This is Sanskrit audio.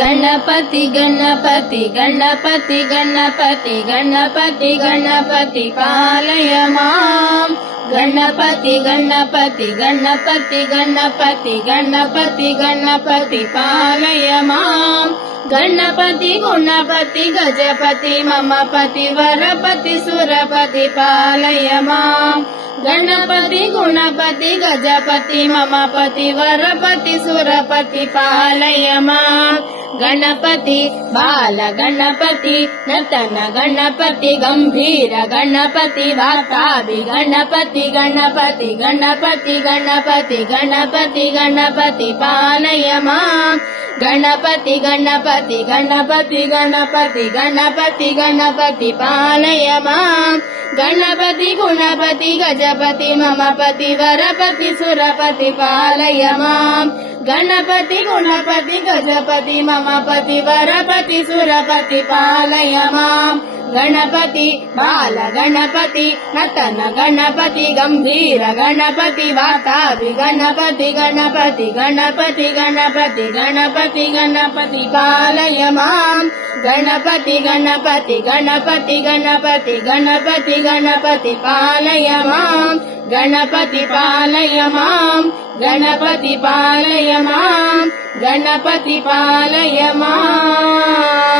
गणपति गणपति गणपति गणपति गणपति गणपति पालय माम् गणपति गणपति गणपति गणपति गणपति गणपति पालय माम् गणपति गुणपति गजपति मम पति वरपति सुरपति पालय माम् गणपति गुणपति गजपति मम पति वरपति सुरपति पालय माम् गणपति बाल गणपति नतन गणपति गंभीर गणपति वाताभि गणपति गणपति गणपति गणपति गणपति गणपति पालय माम् गणपति गणपति गणपति गणपति गणपति गणपति पालय माम् गणपति गुणपति गजपति मम पति वरपति सुरपति पालय माम् गणपति गुणपति गजपति मम पति वरपति सुरपति पालय माम् गणपति बाल गणपति नतन गणपति गंभीर गणपति वाताभि गणपति गणपति गणपति गणपति गणपति गणपति पालय माम् गणपति गणपति गणपति गणपति गणपति गणपति पालय माम् गणपति पालय माम् गणपति पालय माम् गणपति पालय माम्।